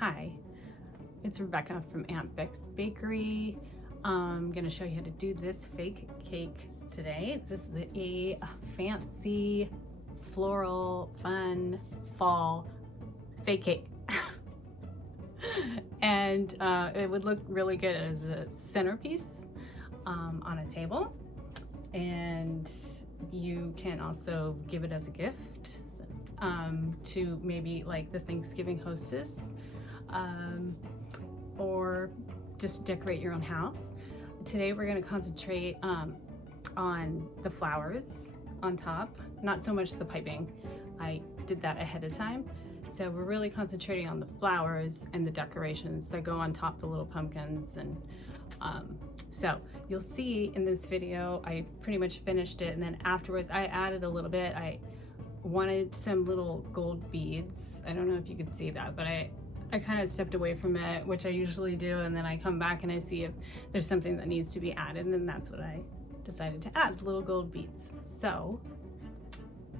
Hi, it's Rebecca from Aunt Beck's Bakery. I'm gonna show you how to do this fake cake today. This is a fancy, floral, fun, fall fake cake. And it would look really good as a centerpiece on a table. And you can also give it as a gift to maybe like the Thanksgiving hostess, or just decorate your own house. Today we're going to concentrate on the flowers on top, not so much the piping. I did that ahead of time. So we're really concentrating on the flowers and the decorations that go on top, the little pumpkins. And so you'll see in this video, I pretty much finished it. And then afterwards I added a little bit. I wanted some little gold beads. I don't know if you could see that, but I kind of stepped away from it, which I usually do. And then I come back and I see if there's something that needs to be added. And that's what I decided to add, little gold beads. So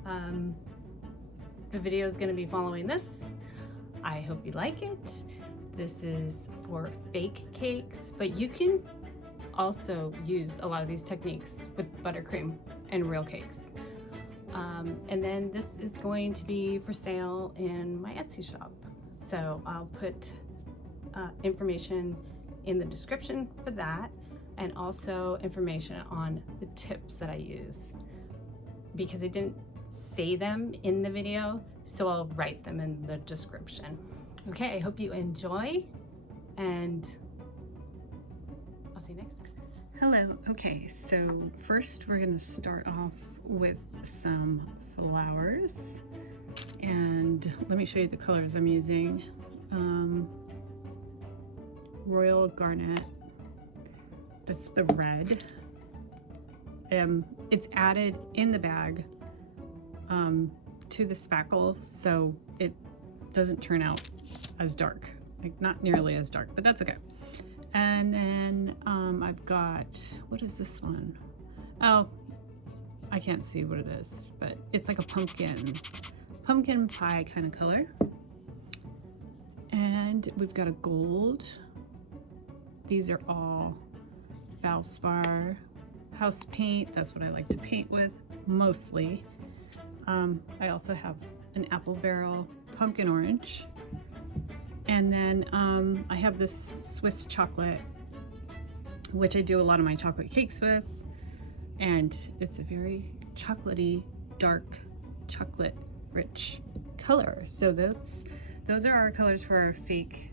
the video is going to be following this. I hope you like it. This is for fake cakes, but you can also use a lot of these techniques with buttercream and real cakes. And then this is going to be for sale in my Etsy shop. So I'll put information in the description for that, and also information on the tips that I use, because I didn't say them in the video, so I'll write them in the description. Okay, I hope you enjoy, and I'll see you next time. Hello. Okay, so first we're going to start off with some flowers, and let me show you the colors I'm using. Royal Garnet, that's the red. It's added in the bag to the spackle, so it doesn't turn out as dark, like not nearly as dark, but that's okay. And then I've got, what is this one? Oh, I can't see what it is, but it's like a pumpkin pie kind of color. And we've got a gold. These are all Valspar house paint. That's what I like to paint with mostly. I also have an apple barrel pumpkin orange. And then I have this Swiss chocolate, which I do a lot of my chocolate cakes with. And it's a very chocolatey, dark, chocolate rich color. So those are our colors for our fake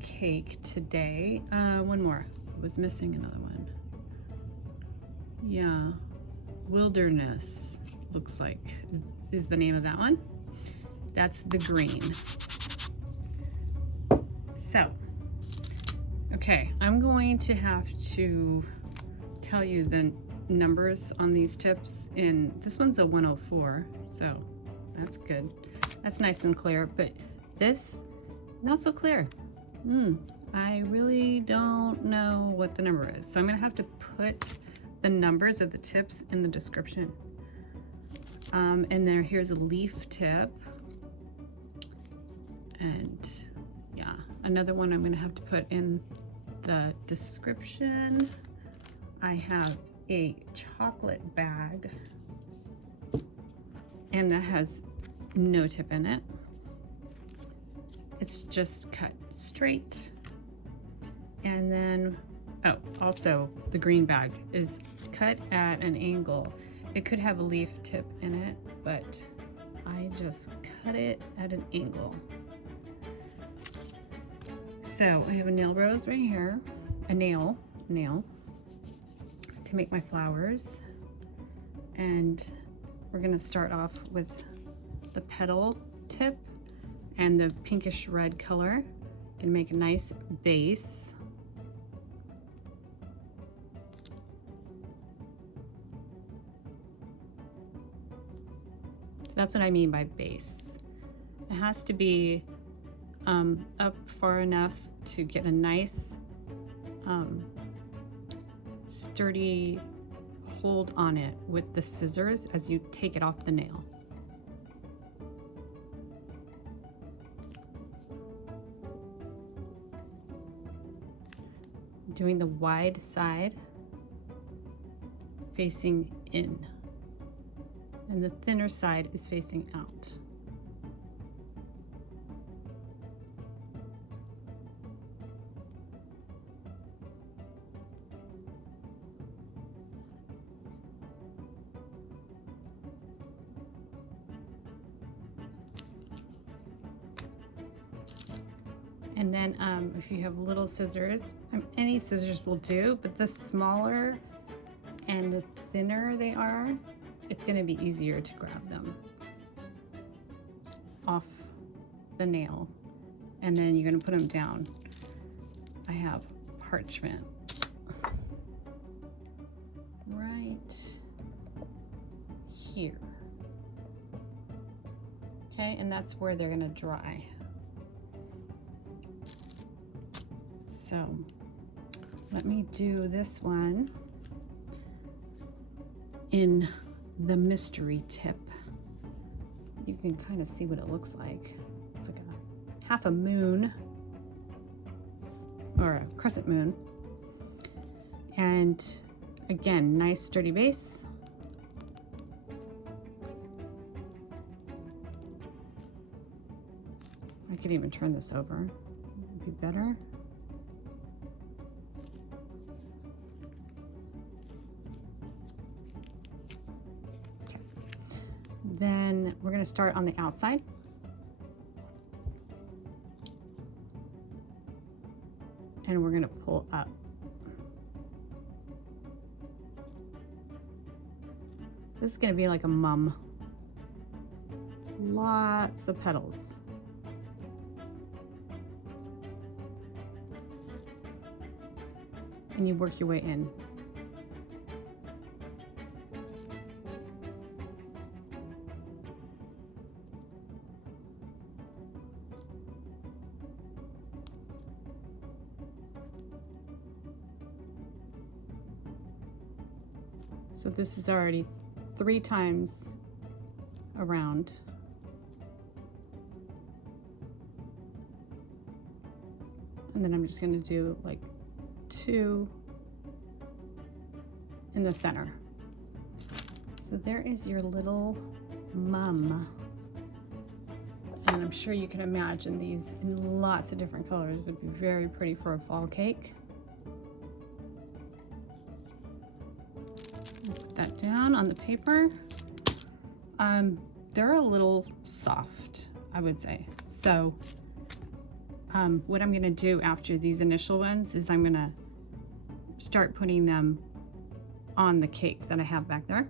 cake today. One more. I was missing another one. Yeah, Wilderness looks like is the name of that one. That's the green. So, okay, I'm going to have to tell you the numbers on these tips. In this one's a 104, so that's good. That's nice and clear, but this, not so clear. I really don't know what the number is, so I'm gonna have to put the numbers of the tips in the description. And here's a leaf tip, and yeah, another one I'm gonna have to put in the description. I have a chocolate bag, and that has no tip in it. It's just cut straight. And then, oh, also the green bag is cut at an angle. It could have a leaf tip in it, but I just cut it at an angle. So I have a nail rose right here, a nail to make my flowers. And we're gonna start off with the petal tip and the pinkish red color and make a nice base. That's what I mean by base. It has to be up far enough to get a nice sturdy hold on it with the scissors as you take it off the nail. doing the wide side facing in, and the thinner side is facing out. And then if you have little scissors, any scissors will do, but the smaller and the thinner they are, it's going to be easier to grab them off the nail. And then you're going to put them down. I have parchment right here. Okay, and that's where they're going to dry. So let me do this one in the mystery tip. You can kind of see what it looks like. It's like a half a moon or a crescent moon. And again, nice sturdy base. I could even turn this over. It'd be better. Then we're going to start on the outside. And we're going to pull up. This is going to be like a mum. Lots of petals. And you work your way in. So this is already 3 times around. And then I'm just going to do like 2 in the center. So there is your little mum. And I'm sure you can imagine these in lots of different colors would be very pretty for a fall cake. Put that down on the paper. They're a little soft, I would say. So what I'm gonna do after these initial ones is I'm gonna start putting them on the cake that I have back there.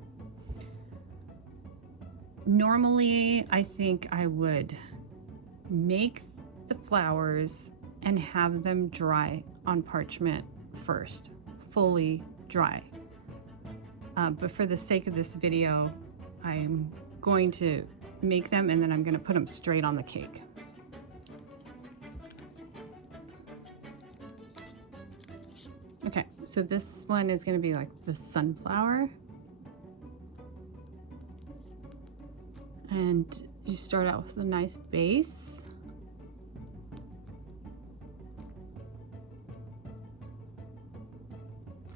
Normally, I think I would make the flowers and have them dry on parchment first, fully dry. But for the sake of this video, I'm going to make them and then I'm going to put them straight on the cake. Okay, so this one is going to be like the sunflower. And you start out with a nice base.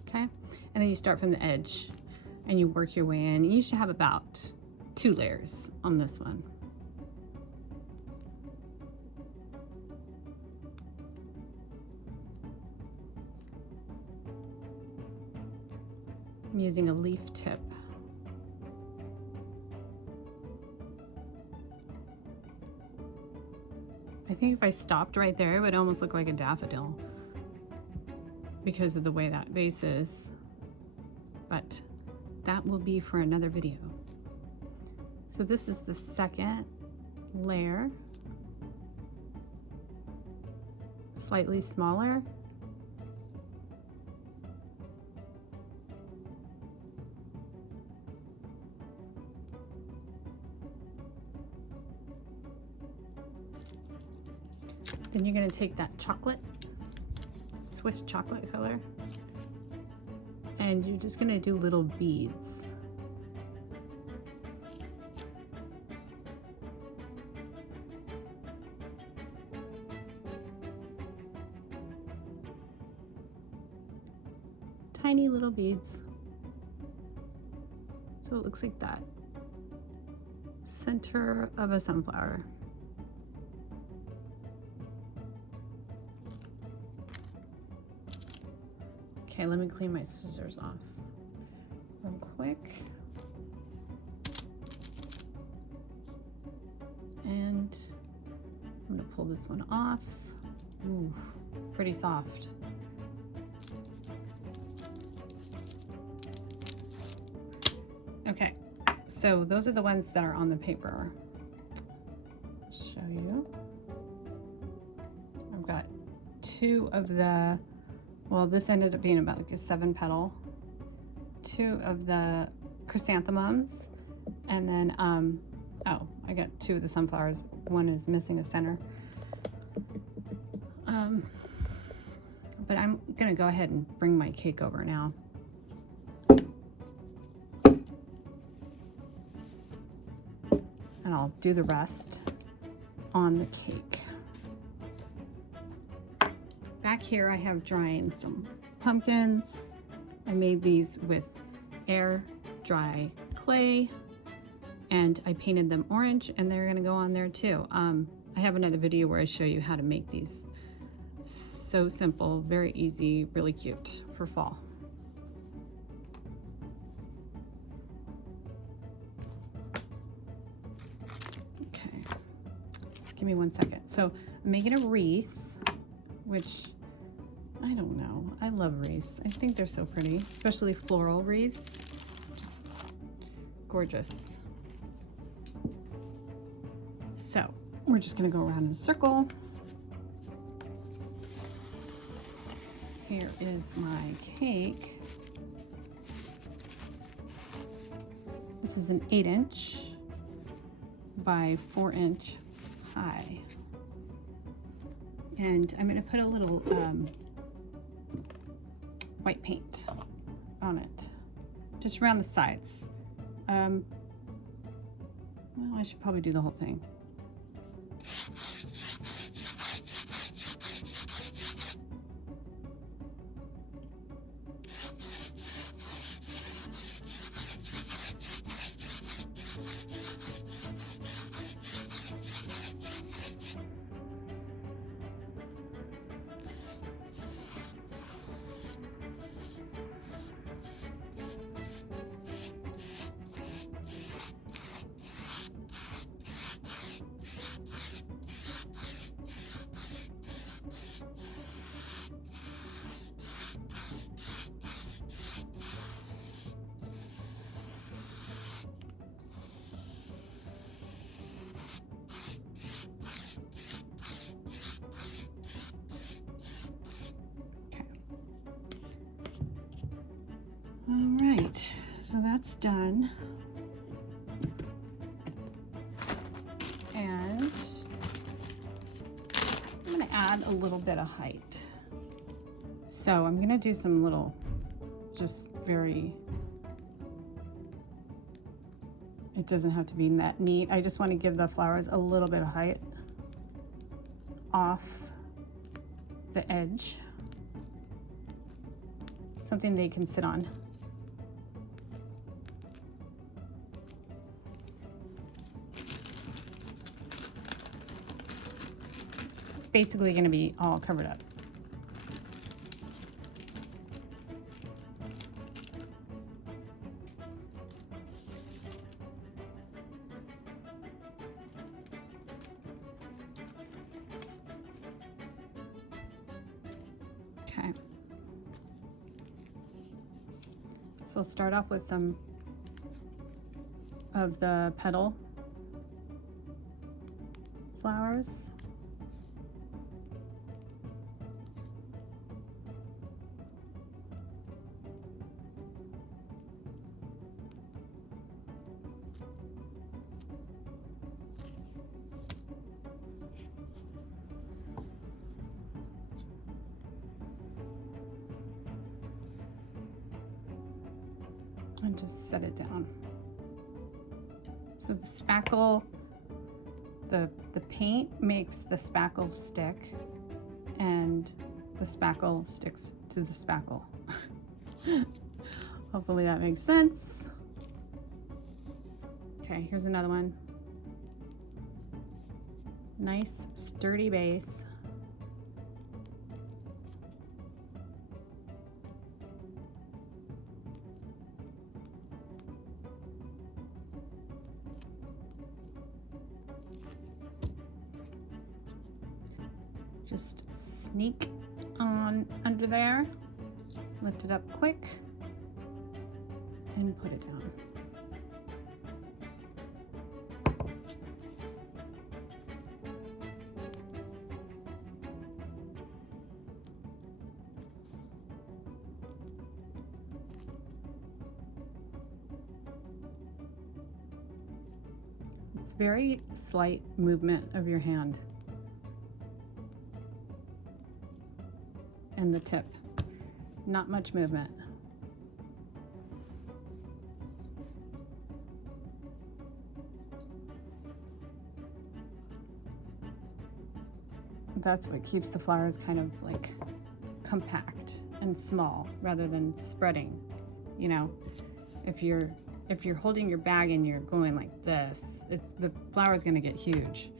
Okay, and then you start from the edge and you work your way in. You should have about 2 layers on this one. I'm using a leaf tip. I think if I stopped right there, it would almost look like a daffodil because of the way that base is. But that will be for another video. So this is the second layer, slightly smaller. Then you're going to take that chocolate, Swiss chocolate color, and you're just going to do little beads. tiny little beads. So it looks like that. Center of a sunflower. Okay, let me clean my scissors off real quick. And I'm gonna pull this one off. Ooh, pretty soft. Okay, so those are the ones that are on the paper. I'll show you. I've got 2 of the, well, this ended up being about like a 7 petal. 2 of the chrysanthemums, and then oh, I got 2 of the sunflowers. One is missing a center. But I'm gonna go ahead and bring my cake over now. And I'll do the rest on the cake. Back here I have drying some pumpkins. I made these with air dry clay, and I painted them orange, and they're gonna go on there too. I have another video where I show you how to make these. So simple, very easy, really cute for fall. Okay, just give me 1 second. So I'm making a wreath, which I don't know. I love wreaths. I think they're so pretty, especially floral wreaths. Just gorgeous. So we're just gonna go around in a circle. Here is my cake. This is an 8-inch by 4-inch high. And I'm gonna put a little white paint on it, just around the sides. Well, I should probably do the whole thing. All right, so that's done. And I'm gonna add a little bit of height. So I'm gonna do some little, just very, it doesn't have to be that neat. I just wanna give the flowers a little bit of height off the edge. Something they can sit on. Basically going to be all covered up. Okay. So I'll start off with some of the petal flowers. And just set it down. So the spackle, the paint makes the spackle stick, and the spackle sticks to the spackle. Hopefully that makes sense. Okay, here's another one. Nice sturdy base. Just sneak on under there, lift it up quick, and put it down. It's very slight movement of your hand and the tip, not much movement. That's what keeps the flowers kind of like compact and small rather than spreading. You know, if you're holding your bag and you're going like this, the flower is going to get huge.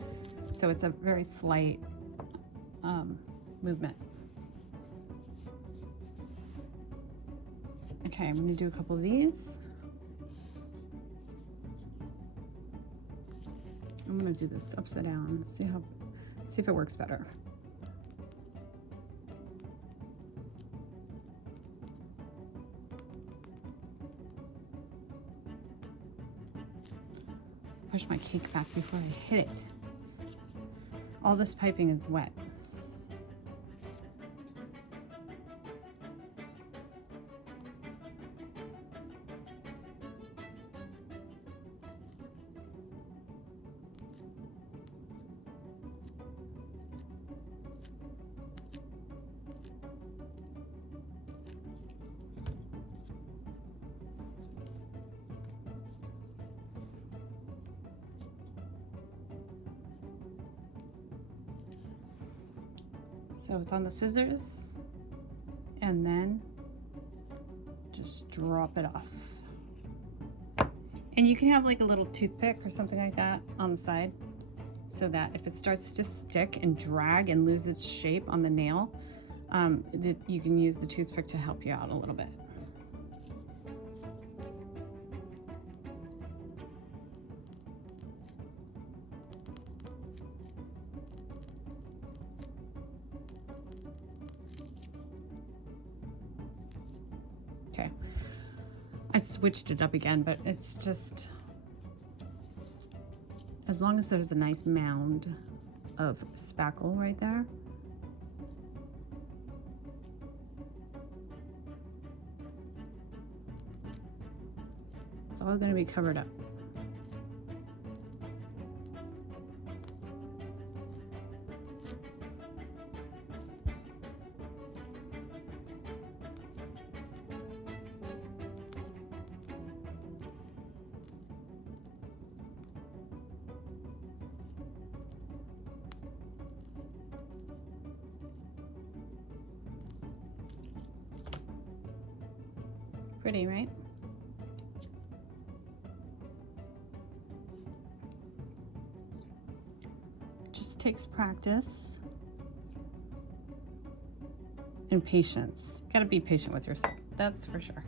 So it's a very slight movement. Okay, I'm going to do a couple of these. I'm going to do this upside down. See if it works better. Push my cake back before I hit it. All this piping is wet. So it's on the scissors, and then just drop it off. And you can have like a little toothpick or something like that on the side, so that if it starts to stick and drag and lose its shape on the nail, you can use the toothpick to help you out a little bit. Okay, I switched it up again, but it's just, as long as there's a nice mound of spackle right there. It's all going to be covered up. Pretty, right? Just takes practice and patience. Gotta be patient with yourself, that's for sure.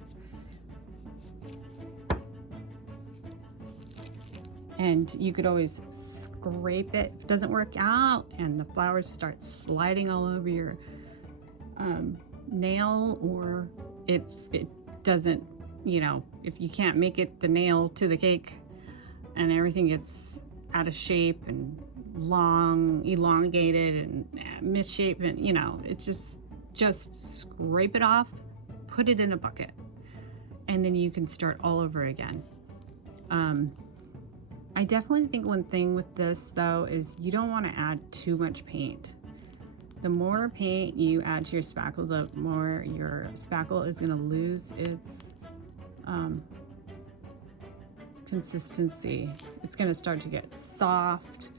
And you could always scrape it if it doesn't work out and the flowers start sliding all over your nail, or if it doesn't, you know, if you can't make it the nail to the cake and everything gets out of shape and long, elongated and misshapen, you know, it's just scrape it off, put it in a bucket, and then you can start all over again. I definitely think one thing with this though is you don't want to add too much paint. The more paint you add to your spackle, the more your spackle is going to lose its consistency. It's going to start to get soft.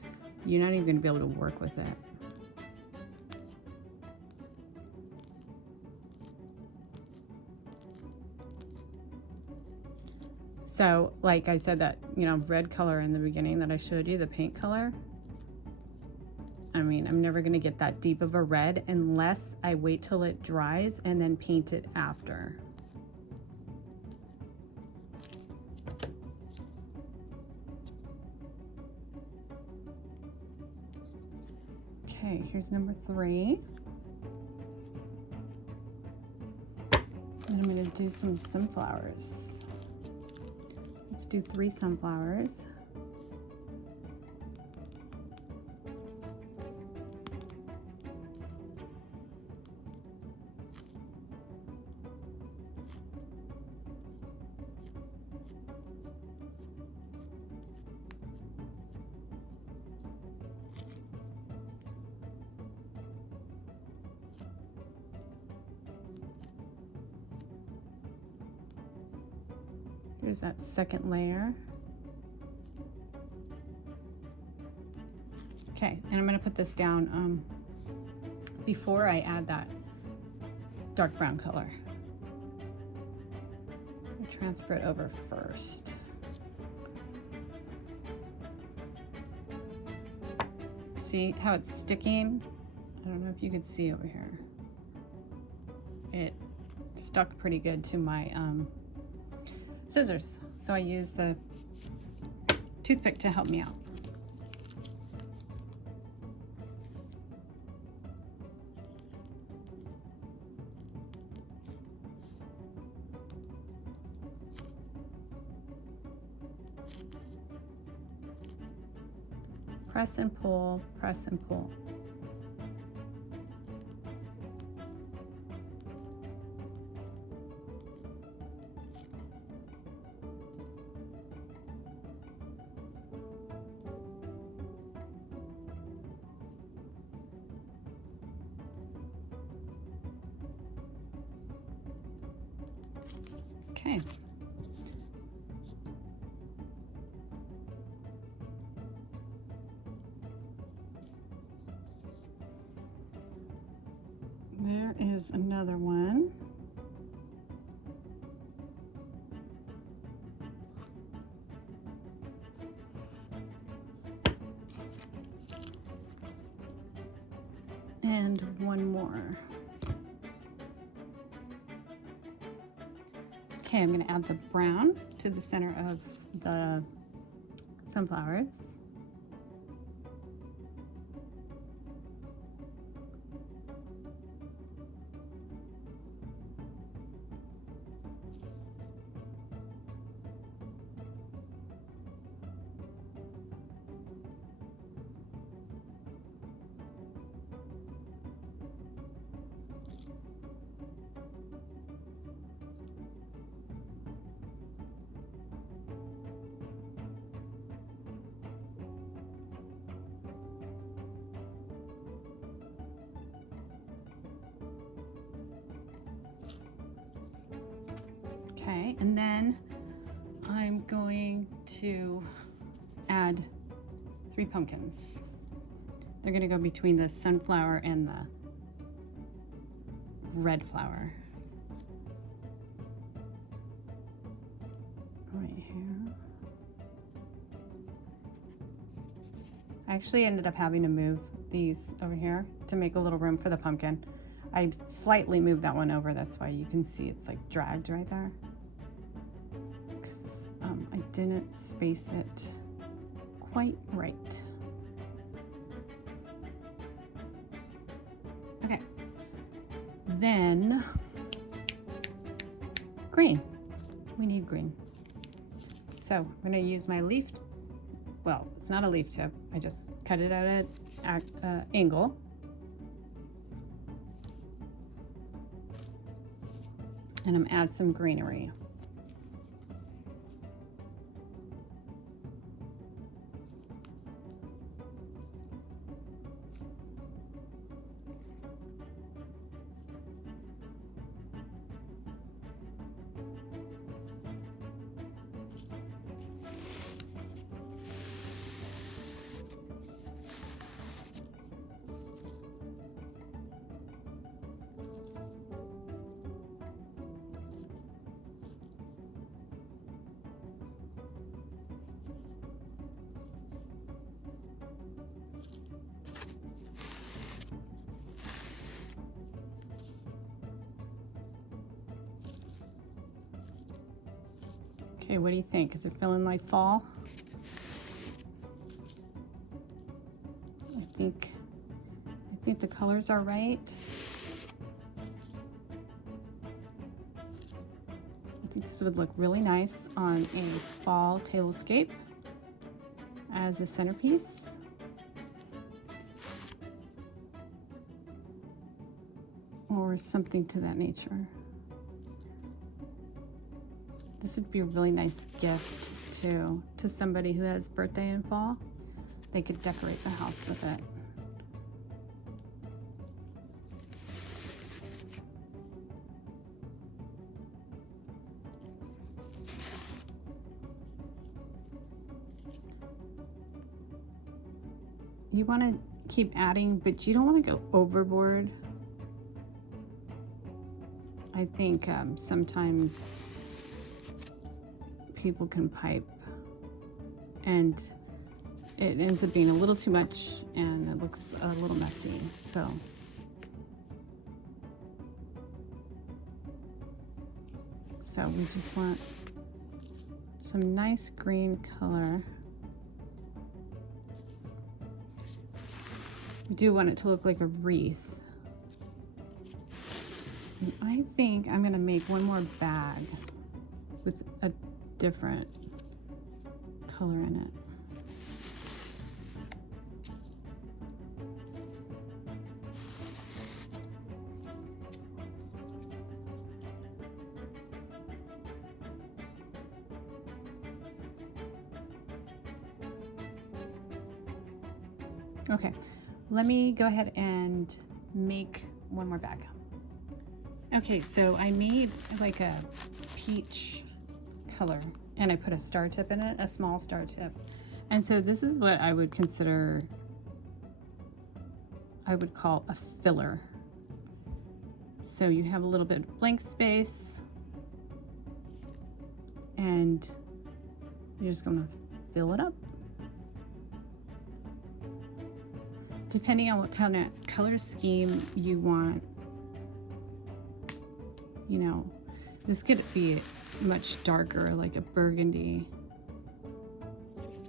You're not even going to be able to work with it. So like I said, that, you know, red color in the beginning that I showed you, the paint color, I mean, I'm never gonna get that deep of a red unless I wait till it dries and then paint it after. Okay, here's number 3. And I'm gonna do some sunflowers. Let's do 3 sunflowers. Here's that second layer. Okay, and I'm gonna put this down before I add that dark brown color. I'll transfer it over first. See how it's sticking? I don't know if you could see over here. It stuck pretty good to my scissors, so I used the toothpick to help me out. Press and pull, press and pull. Okay. There is another one. And one more. Okay, I'm going to add the brown to the center of the sunflowers. Okay, and then I'm going to add 3 pumpkins. They're going to go between the sunflower and the red flower. Right here. I actually ended up having to move these over here to make a little room for the pumpkin. I slightly moved that one over, that's why you can see it's like dragged right there. I didn't space it quite right. Okay, then green. We need green. So I'm gonna use my leaf, well, it's not a leaf tip, I just cut it at an angle. And I'm add some greenery. Okay, what do you think? Is it feeling like fall? I think the colors are right. I think this would look really nice on a fall tablescape as a centerpiece. Or something to that nature. This would be a really nice gift too to somebody who has birthday in fall. They could decorate the house with it. You want to keep adding, but you don't want to go overboard. I think sometimes people can pipe and it ends up being a little too much and it looks a little messy. So we just want some nice green color. We do want it to look like a wreath. And I think I'm gonna make one more bag with a different color in it. Okay, let me go ahead and make one more bag. Okay, so I made like a peach color and I put a star tip in it, a small star tip. And so this is what I would consider, I would call a filler. So you have a little bit of blank space and you're just gonna fill it up. Depending on what kind of color scheme you want, you know, this could be much darker, like a burgundy.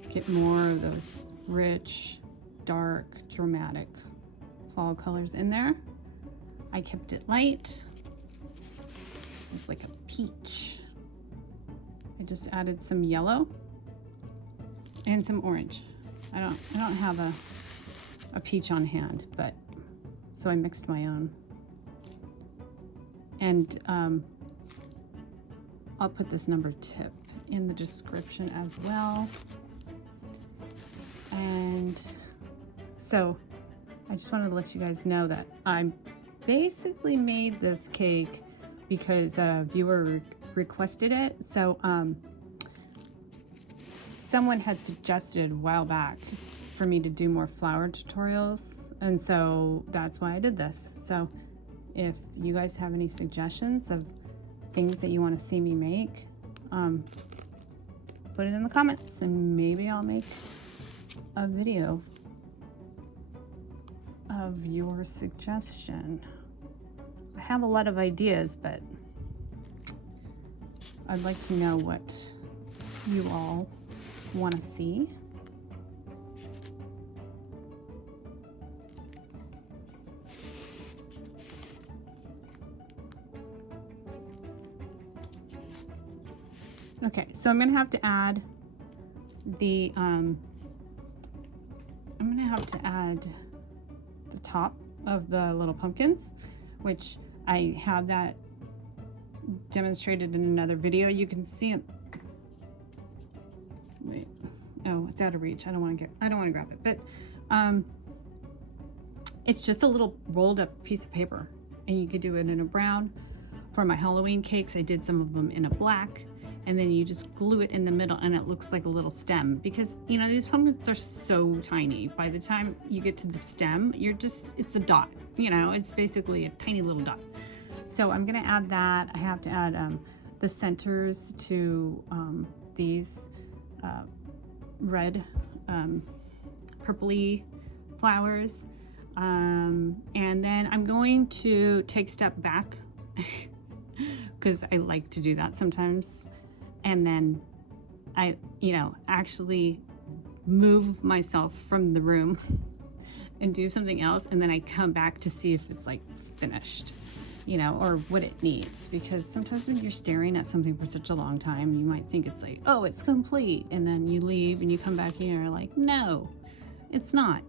Get more of those rich, dark, dramatic fall colors in there. I kept it light. This is like a peach. I just added some yellow and some orange. I don't have a peach on hand, but so I mixed my own. And I'll put this number tip in the description as well. And so I just wanted to let you guys know that I basically made this cake because a viewer requested it. So someone had suggested a while back for me to do more flower tutorials, and so that's why I did this. So if you guys have any suggestions of things that you want to see me make, put it in the comments and maybe I'll make a video of your suggestion. I have a lot of ideas, but I'd like to know what you all want to see. Okay, so I'm gonna have to add the top of the little pumpkins, which I have that demonstrated in another video. You can see it. Wait, oh, it's out of reach. I don't want to grab it, but it's just a little rolled up piece of paper, and you could do it in a brown. For my Halloween cakes, I did some of them in a black. And then you just glue it in the middle and it looks like a little stem, because you know these pumpkins are so tiny. By the time you get to the stem, it's a dot, you know, it's basically a tiny little dot. So I'm gonna add that. I have to add the centers to these red purpley flowers, and then I'm going to take a step back because I like to do that sometimes, and then I, actually move myself from the room and do something else, and then I come back to see if it's like finished, or what it needs. Because sometimes when you're staring at something for such a long time, you might think it's like, oh, it's complete, and then you leave and you come back and you're like, no, it's not.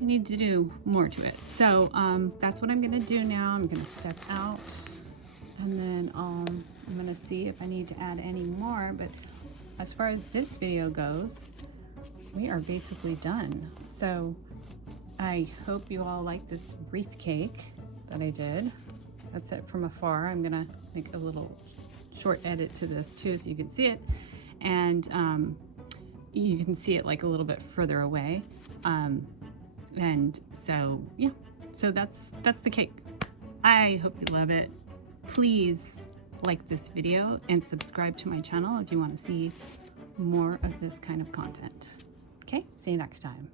I need to do more to it. So that's what I'm gonna do now. I'm gonna step out, and then I'm gonna see if I need to add any more. But as far as this video goes, we are basically done. So I hope you all like this wreath cake that I did. That's it from afar. I'm gonna make a little short edit to this too, so you can see it, and you can see it like a little bit further away. And so yeah, so that's the cake. I hope you love it. Please like this video and subscribe to my channel if you want to see more of this kind of content. Okay, see you next time.